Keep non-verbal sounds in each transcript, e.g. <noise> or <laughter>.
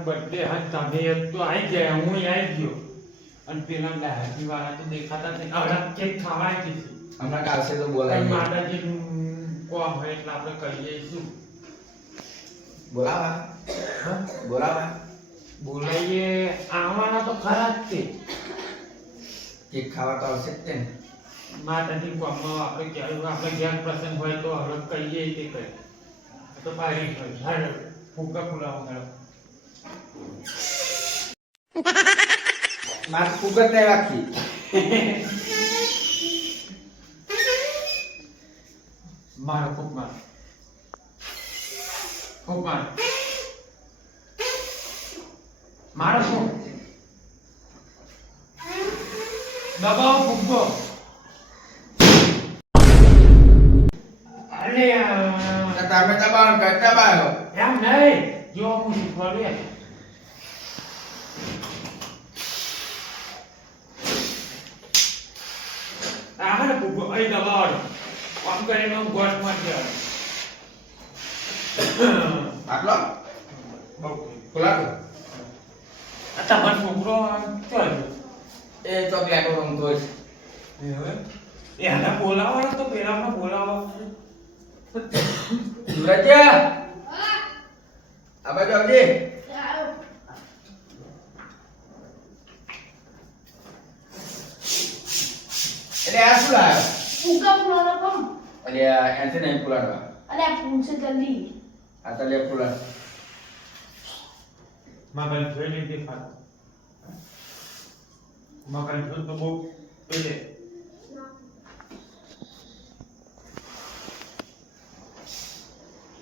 ખોડિયાર હા તમે તો આઈ ગયા હું આઈ ગયો. અને પેલા ડાયાજી વાળા તો દેખાતા નહીં હવે કે ખાવા કે છે હમણાં કાલસે તો પણ માતાજી કોમ હોય એટલે આપણે કહી દઈશું બોલાવા. હા? બોલાવા. બોલાઈએ આવવાના તો ખરા જ છે કેક ખાવા તો આવશે જ તે માતાજી કોમમાં આપણે ક્યારે આપણે જ્ઞાન પ્રસંગ હોય તો હરક કહીએ તે કહે તો ભાઈ હોય ફૂકા ફૂલાવું મારે ફૂગ જ નહીં રાખી મારો ફૂગ મારો ફૂગ મારો મારો ફૂગ દબાવો ફૂગો અરે તમે દબાવો ને કઈ દબાવો એમ નહીં. જો હું શીખવાડું એમ. આમાં ભૂગો અહીં દબાવવાનો આમ કરીને આમ ગોળ મારી દેવાનો. આટલો બહુ ખોલાતો આ તમારો છોકરો ચાલ્યો. એ ચોકલેટો રમતો હોય હવે એ એને બોલાવો તો પેલામાં બોલાવો સુરજ આ બાજુ આવજે એટલે આ શું લાવ્યો ફૂકા ફૂલાનો કમ એટલે આ એનથી નહીં ફુલાડવા અરે આ ફૂલશે જલ્દી આ તો લે ફુલાડ મગન જોઈ લીધી ફાટ મગન જોઈ તો બહુ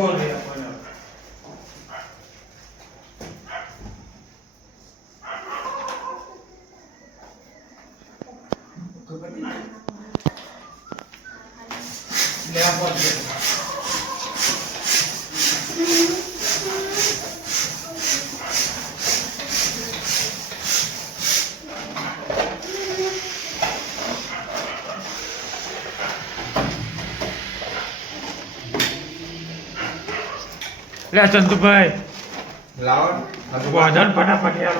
ઊભો રે આપણને. લે આ પહોંચી ગયો. લે ચંદુભાઈ લાવો. ગોધન ફટાફટ યાર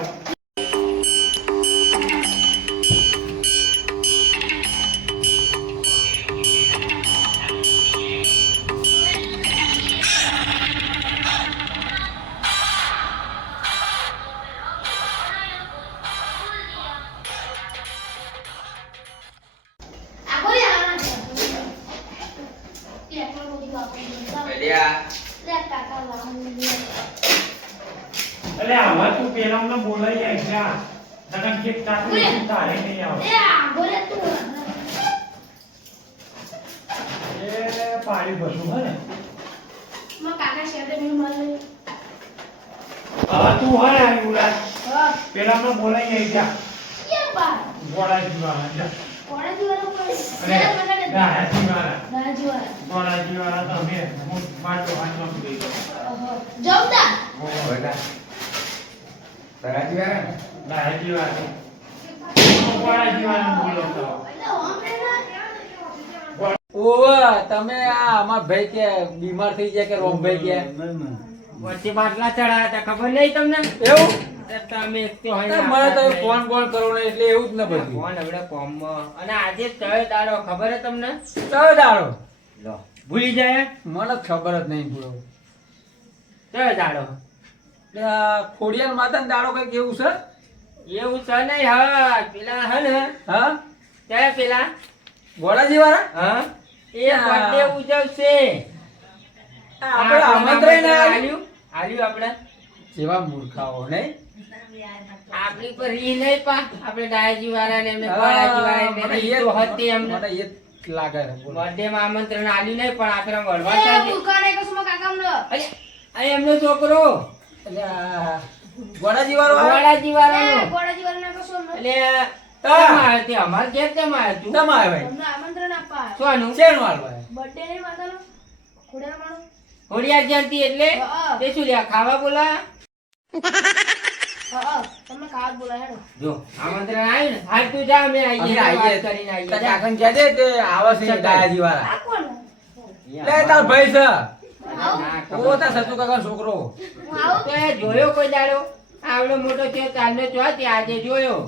તમે આ અમાર ભાઈ કે બીમાર થઈ ગયા કે રોમભાઈ ગયા? વચ્ચે બાટલા ચડાયા હતા ખબર નહીં તમને? એવું? તમે. ફોન કરો ને એટલે એવું જ ન આ ફોન હમણાં કોમમાં. અને આજે તય દાડો ખબર હે તમને? કયો દાડો? લો ભૂલી જાય મને ખબર જ નહીં ભૂલો. તય દાડો. ખોડિયાર માતા દાડો કંઈક એવું છે? એવું છે નહીં હા પેલા હે ને હા? કયા પેલા? ગોળાજી વાળા હા. એ. બર્થડે ઉજવશે આપણે આમંત્રણ આલ્યું. આલ્યું આલ્યું આપણે. જેવા મૂર્ખાઓ નહીં? આપણી પર ઈ નહીં પા આપણે ડાયજી વાળા ને એમને વાળા ને હતી એમને મને એ લાગે બર્થડે માં આમંત્રણ નહીં પણ આખરે. અરે, એમનો છોકરો ગોડાજી વાળો. એટલે. તે? અમારે તું? તમારે ભાઈ તમને આમંત્રણ આપવા આવ્યો. શેનું બર્થડે માતાનો? ખોડિયાર જયંતિ એટલે તે શું લ્યા ખાવા બોલા હા, હા. તમને ખાવા જ બોલાય હેડો. જો આમંત્રણ આવ્યું ને હાલ તું જા અમે આવીએ અમે કરીને આવીએ તાર જા. કાકાને કહેજે કે આવા છે દાયાજી વાળા આ કોણ? લે તાર ભાઈ છે ઓ તાર સતુ કાકાનો છોકરો હું તો એ જોયો કોઈ દાડો આવડો મોટો છે કાલનો છો તે આજે જોયો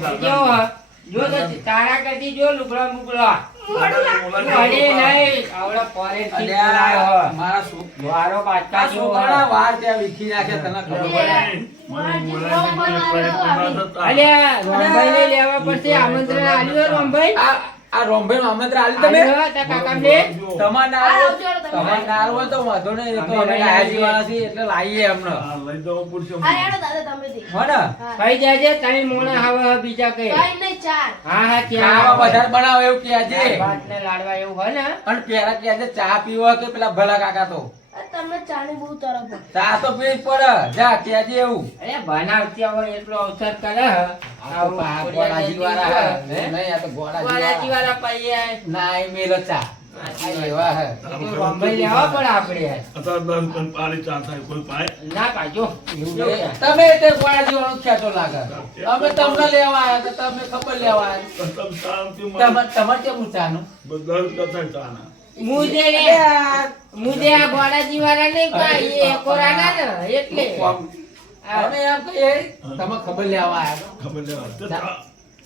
ગયો. કેવો હ? જો તો તારા કદી જો લુગડા મુગડા. આમંત્રણ આવ્યું રોમભાઈ આ આ રોમભાઈનું આમંત્રણ આલ્યું તમે? તમારે ના. તમારે ના આલવું તો વાંધો નહીં તો અમે લઈ આવીએ. વાળા છીએ એટલે લાવીએ એમને હા, હેડો દાદા તમે તે. હો ને. ખાઈ જાજે ત્રણ મોણા હવે બીજા કઈ કઈ નહીં, ચાર. હા હા ત્યાં વધારે બનાવ એવું કે આજે ભાત ને લાડવા એવું હોય ને અને પેલા આજે ચા પીવો કે પેલા ભલા કાકા તો તમને ચાની બહુ તરફ તા તો પીજ પડે. જા કેજે એવું અરે બનાવતી હોય એટલો અવસર કરે હે. આવું ગોળાજી વાળા? નહીં, આ તો ગોળાજી વાળા. વાળા પાઈએ. ના એ મેલો ચા. આ તમે તે ગોળાજી વાળો ખેંચો લાગે. અમે તમને લેવા આવ્યા તમે ખબર લેવા આવ્યા તમારે તમારે કેમ ચાનું? મુજે મુજે આ ગોળાજી વાળા નહીં કોઈ એ કોરાના ને એટલે. અમે એમ કહીએ. તમે ખબર લેવા આવ્યા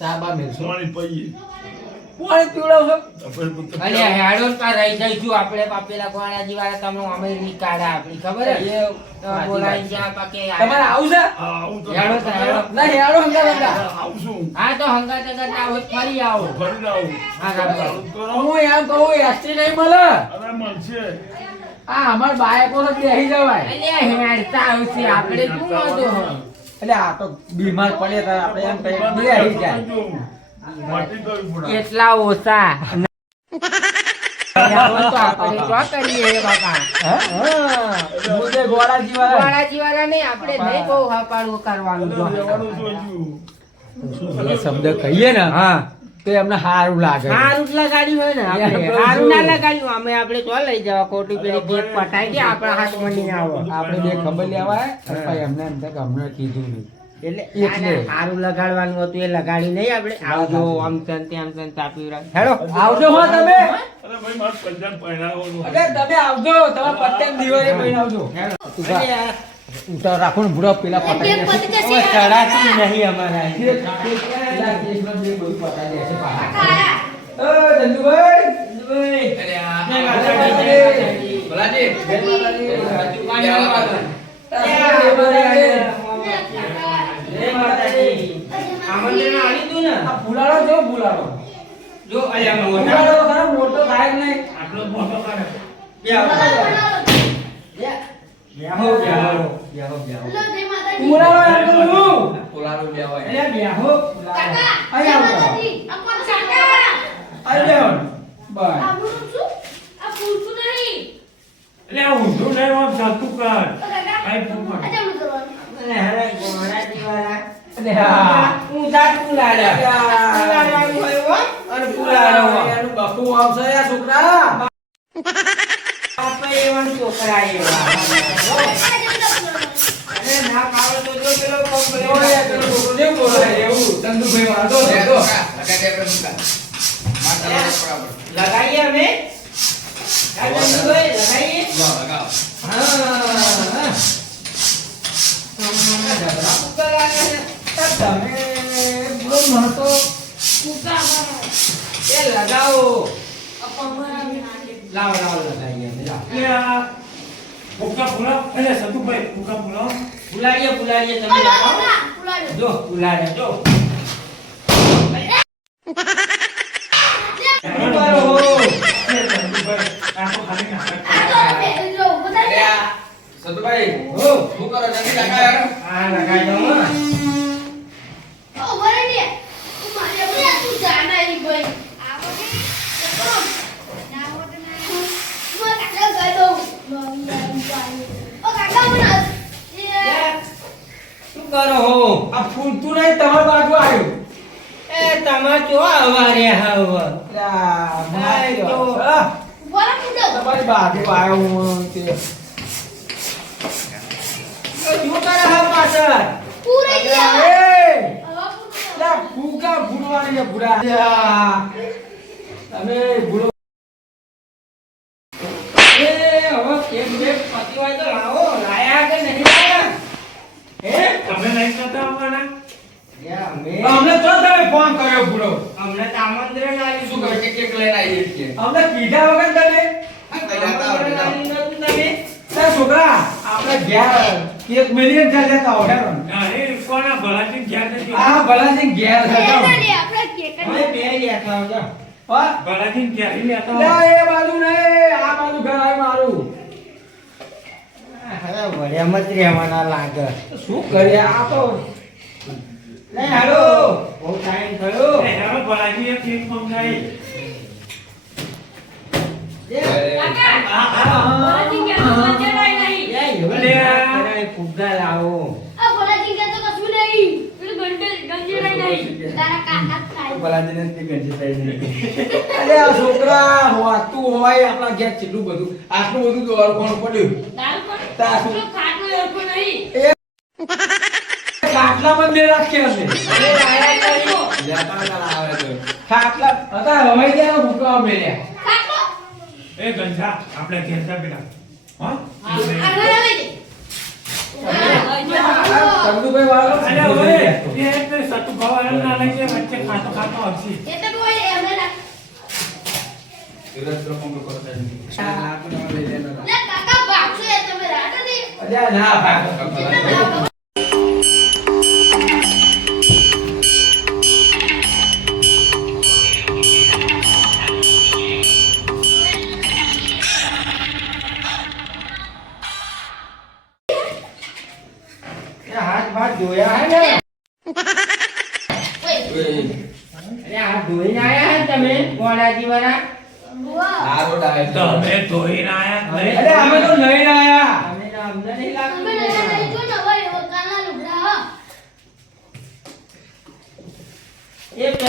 ચા બા મેલશો? પાણી હેડો રહી જઈશું. આપણે પાપેલા ગોળાજી વાળા તમને અમે નીકાળ્યા આપણી ખબર હે બોલાઈ ગયા પાકે તમારે આવું છે હેડો તો હેડો. ના હેડો હંગા હંગા હા તો હંગાત હંગાત ના હોય તો ફરી આવો. હા રામ હું એમ કહું એસટી નહીં મળે? આ અમાર બાયકો તો જવાય. અલ્યા હેડતા આવશે. આપણે શું વાંધો? એટલે આ તો બીમાર પડે તો આપણે એમ કહીએ જાય. એટલા ઓછા. <laughs> આવો તો આપણે શું કરીએ રે બાપા? હા? મુદે ગોળાજી વાળા ગોળાજી વાળા નહીં આપણે નહીં બહુ હપાડું કરવાનું જો. એ શબ્દ કહીએ ને હા. તો એમને સારું લાગે. સારું લગાડ્યું હોય ને સારું ના લગાડ્યું અમે આપણે તો લઈ જવા ખોટી પેલી કેક પટાઈ દે આપણા હાથમાં નહીં આવો. આપણે બે ખબર લેવા એમને એમ અમને કીધું નહીં. એટલે ના, લગાડવાનું હતું એ લગાડી નહીં આપણે. આવજો આમ તેમ ત્યાં તેમ તાપી રાખ હેડો આવજો હો તમે. અરે તમે આવજો તમે પત્તે દિવાળી પહેરાવજો અલ્યા, ઉતાર. રાખો ને બુડો પેલા એ પતાઈ કેક પતી દેશે. જશે. હવે ચડાતી નહીં અમારા એ ધંધુભાઈ આમંત્રણ આલી તું ને. આ ફુલાડો જો ફુલાડો જો અલ્યા મોટો. ફુલાડો ખરો મોટો થાય ને નહીં. આટલો મોટો કરે બે બનાવો, બે. બેહો બેહો બેહો બેહો. ફુલાડો એમ કહું ફુલારો લેવા અલ્યા બેહો કાકા, આવો. માતાજી. આ કોણ કાકા? આઈ બસ આ ભૂલું છું? આ ભૂલતું નહીં. ઊંધું નહીં વાત સાચું કર. તો કાંઈ વાળા અરે હા અલ્યા. હો કરવાનું. અરે તો લગાઈએ અમે? આ ચંદુભાઈ હા. તમે બોલો મળતો એ લગાવો. લાવો લાવો લગાઈએ અમે, લાવો ફૂંકા ફૂલાવ એટલે સતુભાઈ ફૂંકા ફૂલાવ ફુલાડીએ ફુલાડીએ તમે લગાવો. જો ફુલાડે જો સતુભાઈ આ તો ખાલી નાટક આ તો બે- જો, બતાવી. સતુભાઈ હો શું કરો જલ્દી લગા યાર આ લગાઈ દઉં હો. ઓ, વરે ને. તું મારી આપણે આ તું જાના ઈ ભાઈ. આ વખતે તમાર ચો અવારે હવ લ્યા, હા, એ તો- હા, બોલો કીધો તમારી બાજુ આવ્યો હું તે. શું કરે હવ પાછળ પૂરી ગયા એ, હવે પૂરું લ્યા, ફૂગા છે ભૂરા. તમે ભૂલો. એ હવે કેક બેક પતિ હોય તો લાવો. લાયા કે નહીં લાયા? હે? તમે લઈ નતા આવવાના અમને તો તમે ફોન કર્યો ભૂલો. અમને તો આમંત્રણ આવ્યું શું કરે કેક લઈને આવીએ છીએ? અમને કીધા વગર તમે? આ પહેલા તો આપણે આમંત્રણ આવ્યું નતું તમે? લે છોકરા આપણે ઘેર એક મિલિયન ચાલ લેતા હો ના એ કોના ભલાથી ઘેર નથી? આ ભલાસિંહ ઘેર હતા. હવે બે હા ભલાથી ઘેર લેતા લે એ બાજુ નહીં આ બાજુ ઘર આવી મારું. હવે વળ્યામ જ રહેવાના લાગે. શું કરીએ? આ તો લે હાલો. બહુ ટાઈમ થયો. એક ફુગ્ગા લાવો. તો કશું નહીં. તારા કાકા ભલાજીને તે નહીં અરે આ છોકરા વાતું હોય આપણા ઘેર કેટલું બધું આટલું બધું દોર કોણ પડ્યું તારું. ખાટલું નહીં ખાટલામાં બે રાખ્યા છે અરે લાયા કર્યો. લેતા ના આવે તો ખાટલા હતા હવાઈ ગયા ભૂકા મેળ્યા ખાટલો એ ગંજા આપણે ઘેર જા હા વાળો અરે એ એક તો સતુ ભવાન ના લઈ જાય વચ્ચે ખાતો ખાતો હસી એ તો કોઈ એમને ના. સુરત પ્રમુખ લોકો કરતા લાગુ ના કાકા ભાગશો એ તમે રાટ દે અલ્યા ના ભાગ.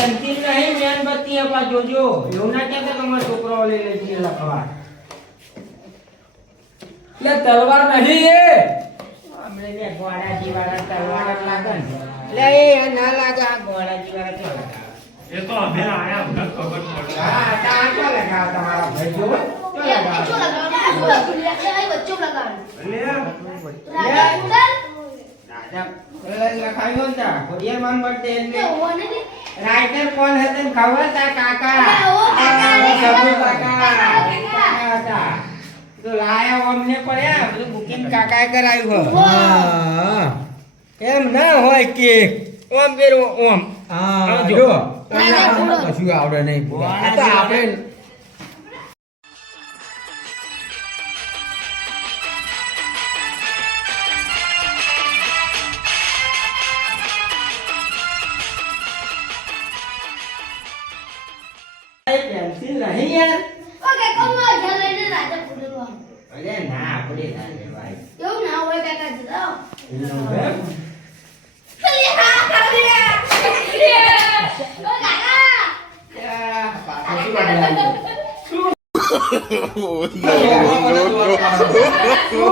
પેન્સિલ નહીં મેનબત્તી આપા જોજો. એવું ના કહેતા કે અમારો છોકરો લઈ લે છે લખવા એટલે તલવાર નહીં એ. આપણે બે ગોળાજી વાળા તલવાર લાગે એટલે એ ના લાગે આ ગોળાજી વાળા તો એ તો અમે આયા અમને ખબર પડી હા તા તો લગાવ તમારા ભાઈ જો. તો લગાવ? લગાવ લગાવ લગાવ. લગાવ લગાવ લગાવ લે આ વચ્ચો લગાવવાનો એટલે રાજા કુંડલ દાદા પેલા લખાયું ને તા કોરિયર માન બર્થડે તે એટલે રાઇટર કોણ હતા ને ખબર કાકા હતા. તો લાયા અમને પડ્યા. બધું બુકિંગ કાકાએ કરાવ્યું હા. એમ ના હોય કે ઓમ ઓમ. હા જો. કશું આવડે નહીં. આપણે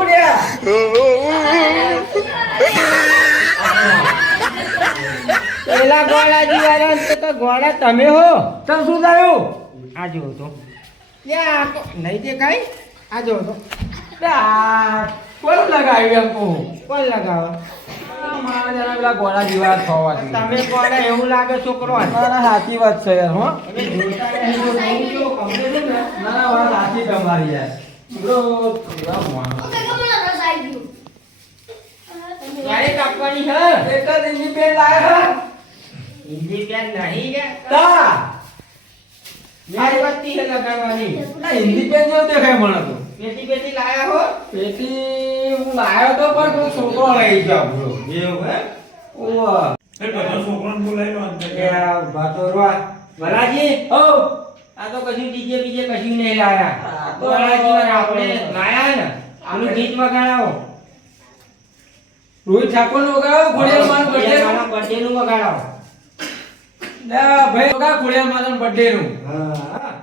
લ્યા? પેલા ગોળાજી વાળા તો ગોળા તમે હો. તમે શું થયું? આ જો તો. નહીં દેખાય? આ જો તો. આ કોણ લગાવ્યું એમ કોણ લગાવો? મારા જરા પેલા ગોળા જેવા થવા તમે ગોળા એવું લાગે છોકરો ને. સાચી વાત છે યાર હો. હવે જોતા નહીં તો નહીં જો ગમે તે ને. ના ના વાત સાચી તમારી યાર. બ્રો એવા માણસ. ઓકે કમલા રસ આવી ગયું. ક્યારે કાપવાની હે? એક જ ઇન્જી પેન લાયા હે? હિન્દી પેન નહીં કે? તા. મીણબત્તી હે લગાવવાની ના હિન્દી પેન જેવું દેખાય મને તો. પેટી પેટી લાયા હો? પેટી હું લાયો તો પણ છોકરો લઈ ગયો એવું હે? ઓવા એ બધો છોકરાને બોલાવી અંદર. એ ભાતો રોવા. ભલાજી ઓ આ તો કશું ડીજે બીજે કશું નહીં લાયા. તો ભલાજી આપણે લાયા ને. આનું ગીત વગાડાવો. રોહિત ઠાકોર નો વગાડો ઘોડિયાર ભોળિયા બર્થડે નું? વગાડાવો. ભાઈ વગા birthday નું હા.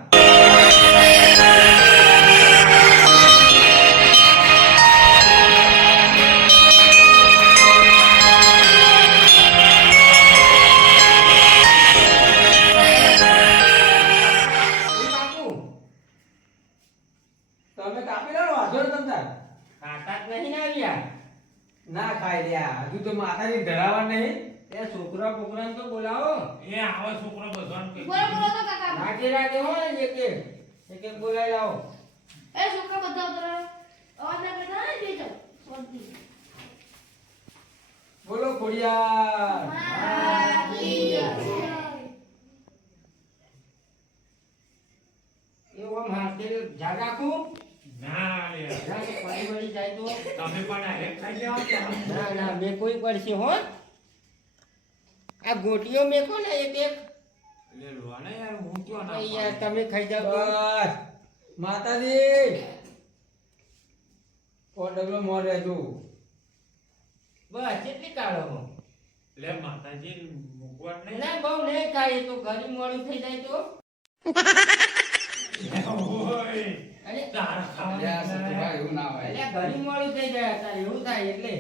રહ્યા હજુ તો માતાજી ધરાવા નહીં. એ છોકરા બોકરાને તો બોલાવો. એ આવો છોકરો બધાને કે બોલો બોલો તો કાકા. રાતે રાતે હો એક એક એક બોલાઈ લાવો એ છોકરા બધા ઉતરો. અવાજ ના કરતા ને શાંતિ. બોલો કોડિયા એવું આમ હાથે ઝાડ રાખું. ના લે ના વળી જાય તો? તમે પણ આ ખાઈ જાઓ ના ના મેં કોઈ પડશે હો. આ ગોટીઓ મેકો ને એક એક. લે લો ને યાર હું ક્યાં ના યાર તમે ખાઈ જાવ બસ. માતાજી. ઓ ડબલો મોર રહેજો બસ કેટલી કાઢો લે માતાજી મૂકવા નહીં. ના બહુ નહીં ખાય તો ઘરે મોડું થઈ જાય તો. <laughs> ઓય જાય તારે એવું થાય એટલે.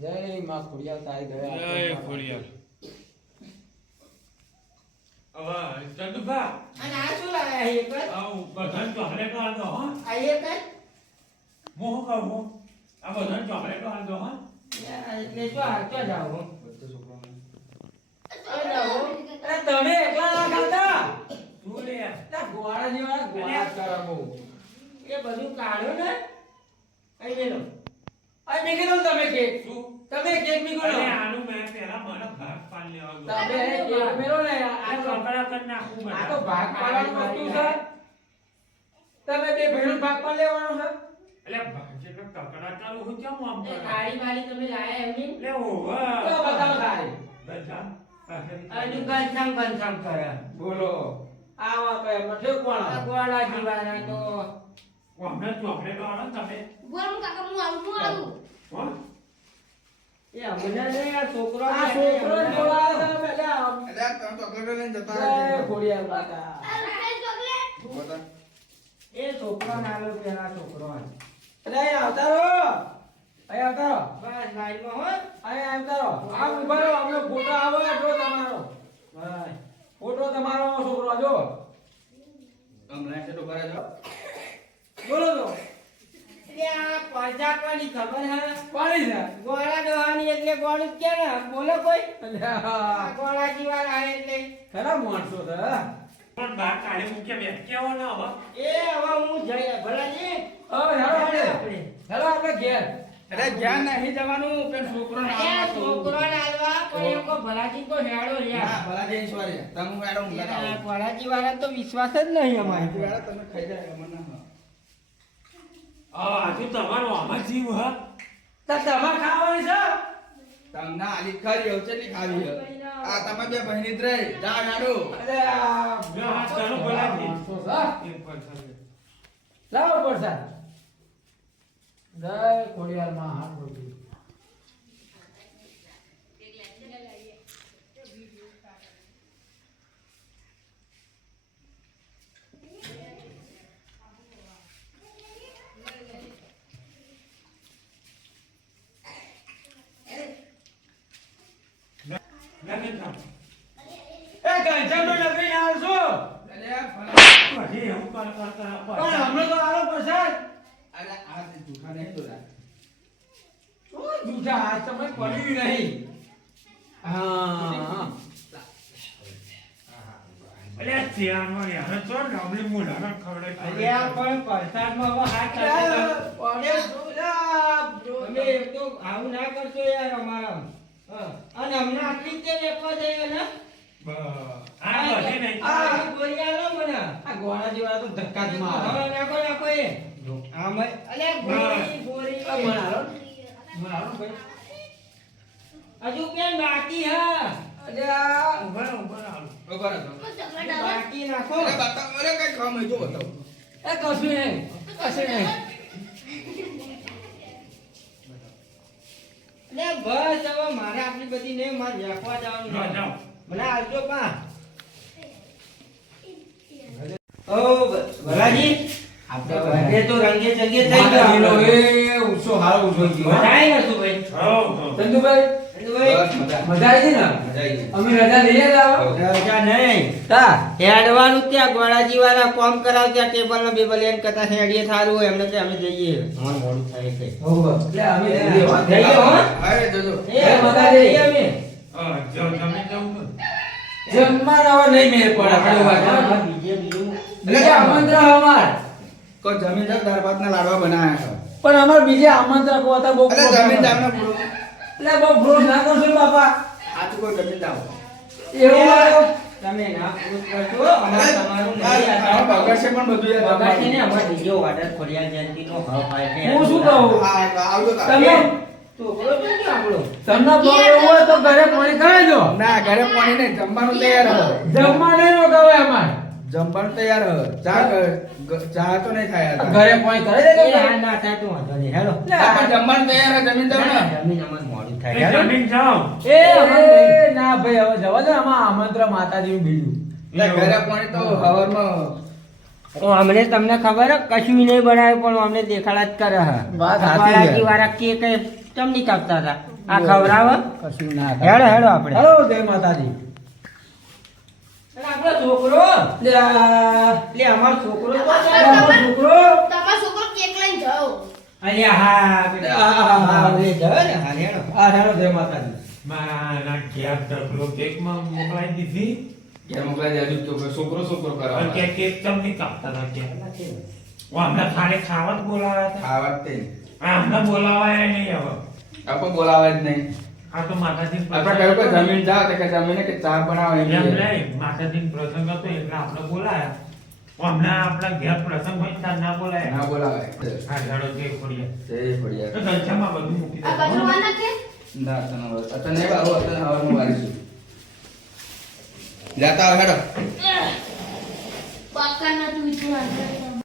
જય માં ખોડિયાર તારી દયા જય ખોડિયાર હવે ચંદુભા. અને આ શું લાવ્યા એક જ? આવું બધાને ચોકલેટો આલજો હો. આ એક જ હું કહું હું? આ બધાને ચોકલેટો આલજો હો. એટલે જો આ તો હો. બધા તમે એકલા ના ખાતા? તા ગોળા જેવા ગોળા જ એ બધું કાઢો ને. અહીં લેલો આ મેકી દો તમે કેક. શું? તમે કેક મેકો ને. આનું મેં પહેલા મને ભાગ પાડ લેવા. તમે કેક મેલો ને આ આ તો નાખું આ તો ભાગ પાડવાની વસ્તુ છે. તમે બે ભાઈનો ભાગ પાડ લેવાનો છે. એટલે ભાજીનો ટકરા ચાલુ હું કેમ આમ? કાળી મારી તમે લાયા એમની લે ઓવે. તો બતાવો તારે બધા? ઘનશ્યામ ઘનશ્યામ કરે. બોલો. આવા કઈ નથી કોણ જીવાના તો. અમને ચોકલેટો આલો તમે. બોલ હું કાકા હું આવું હું આવું. હો? એ અમને ને છોકરો આ છોકરો પેલા અલ્યા, તમે ચોકલેટો લઈને જતા જય રહેજો. ખોડિયાર ચોકલેટ એ છોકરો નાલો પેલા છોકરો અરે આવતા રહો. અહીં આવતા રહો. બસ લાઈનમાં હો. અહીં આવતા રહો. આ ઊભા રહો અમને ફોટો આવે એટલો તમારો. બસ. ફોટો તમારો છોકરો જો. હમણાં છે તો કરે છો. બોલો તો. આ ખબર હે? પાણી છે? ગોળા દોહાની એટલે ગોળું કે ને બોલો કોઈ. ગોળા જીવાના આવે એટલે. ખરા માણસો તો હે? પણ બહાર કાઢી મૂક્યા બે કેવો ના હવે. એ હવે હું જઈ ભલાજી. હવે હેલો આપણે. હેલો આપણે ઘેર. અરે જ્યાં નહીં જવાનું પેલો છોકરો ના આવતો. છોકરો નાલવા કોઈ એકો ભલાજી તો હેડો ના, રહ્યા ભલાજી સોરી. તમે હેડો ભલાજી વાળા તો વિશ્વાસ જ નહીં અમારે તમે ખાઈ જાય મને ના. આ તમારો આમાં જીવ હા તો તમારે ખાવાની છે તમને આલી ખરી હવે કેટલી ખાવી છે? આ તમે બે બહેની જ રહી હેડો. અરે બે હાથ છે. લાવો પ્રસાદ જય ખોડિયાર માં હાથ જોડી લાગે ના. એ ઘનશ્યામ નો નગરી ના આવશો અરે ભલા. હજી એવું કર કર કર કર. પણ હમણાં તો આવો પ્રસાદ અરે આ જે જૂઠા નહીં દોરા. શું જૂઠા હાથ તમે પડ્યું નહીં હા અલ્યા ત્યાંનો યાર તો ડબલી મુલાકાત ખવડાવી અલ્યા હવે હાથ તમે એક તો આવું ના કરશો યાર અમારા અને અમને આટલી જ તે વેપવા જઈએ ને હજુ કેમ બાકી હા બાકી નાખો અરે બતાવો, કઈ મળ્યું, જો બતાવો. એ કશું નહીં કશું નહીં. ને બસ હવે મારે આટલી બધી ને મારે રાખવા જવાનું છે. મને આવજો પા. ઓ આપણે તો રંગે ચંગે થઈ ગયો. એ ગયો. વધાય નતું ભાઈ. ચંદુભાઈ મજા આવી ને. અમે રજા લઈએ જ રજા નહીં તા હેડવાનું ત્યાં ગોળાજી વાળા કોમ કરાવ ત્યાં ટેબલ નો બેબલ એમ કરતા હેડીએ થારું હોય એમને ત્યાં અમે જઈએ અમારે મોડું થાય છે એટલે અમે જઈએ હો. જઈએ જોજો એ જય જઈએ અમે હા, જાઓ, તમે જાઓ ને. જમવાનો નહીં મેળ પડે આપણે વાત બીજે બીજું બીજે આમંત્રણ અમાર લાડવા બનાવ્યા છે. પણ અમાર બીજે આમંત્રણ હતા બહુ એટલે જમીન પૂરો. એટલે બહુ ભૂલ ના કરશો બાપા. સાચું કોઈ જમીન જાવ. એવું. તમે ના પૂરું કરશો અમારે તમારું નહીં. આ આ બગડશે પણ બધું યાર બગાડશે ને અમાર બીજો ઓર્ડર ખોડિયા જયંતિનો હક આવે છે. હું શું કહું? આ- આવજો તમે ને. તમને બહુ એવું હોય તો ઘરે પાણી કરાવી ના ઘરે પાણી નહીં જમવાનું તૈયાર હોય. જમવા નહીં નો કહેવાય અમાર. જમવાનું તૈયાર હોય. ચા ચા તો નહીં થાય ઘરે પાણી કરાવી એ ના થાય તો વાંધો નહીં. હેલો. જમવાનું તૈયાર હોય જમીન ના, ને જમીન જમીન જાઓ. એ એ, ના ભાઈ હવે જવા દે આમાં આમંત્રણ માતાજીનું બીજું. ઘરે પાણી તો હવારમાં અમને તમને ખબર કશું નહીં બનાવ્યું પણ અમને દેખાડા જ કરે બાલાજી વાળા કે કઈ ચમ નહીં કાપતા હતા? આ ખવડાવે. કશું ના હેડો હેડો આપણે. હેલો જય માતાજી. આપણો છોકરો. લે અમારો છોકરો. તમારો છોકરો કેક લઈને જાઓ. અલ્યા હા પેલા- આ, આ, આ. હા, ઓલે જાઓ ને, હા, હેડો. આ હેલો જય માતાજી. મારા ઘેર ઢગલો કેકમાં મોકલાઈ દીધી. ઘેર મોકલાઈ દેજો તો છોકરો છોકરો કરાવે કે કેક ચમ કાપતા હતા કે ઓ, અમને ખાલી ખાવા જ બોલાવ્યા ખાવા તે આ અમને બોલાવાય નહીં હવે. આપો બોલાવે જ નહીં. આ તો માતાજી આપણે કહ્યું કે જમીન જાવ કે જમીને કે ચા બનાવો એમ એમ નહીં માતાજી પ્રસંગ હતો એટલે આપણે બોલાયા. ઓ, આપણા ઘેર પ્રસંગ હોય ને ના બોલાયા. ના બોલાવે આ ઝાડો કે ખોડીએ જય ખોડિયાર. તો ઘરછામાં બધું મૂકી આ દે વાના છે ના તને હવે અત્યારે નહીં વાળું, અત્યારે હવારમાં જાતા હેડો. પાકા ના તું ઈચ્છું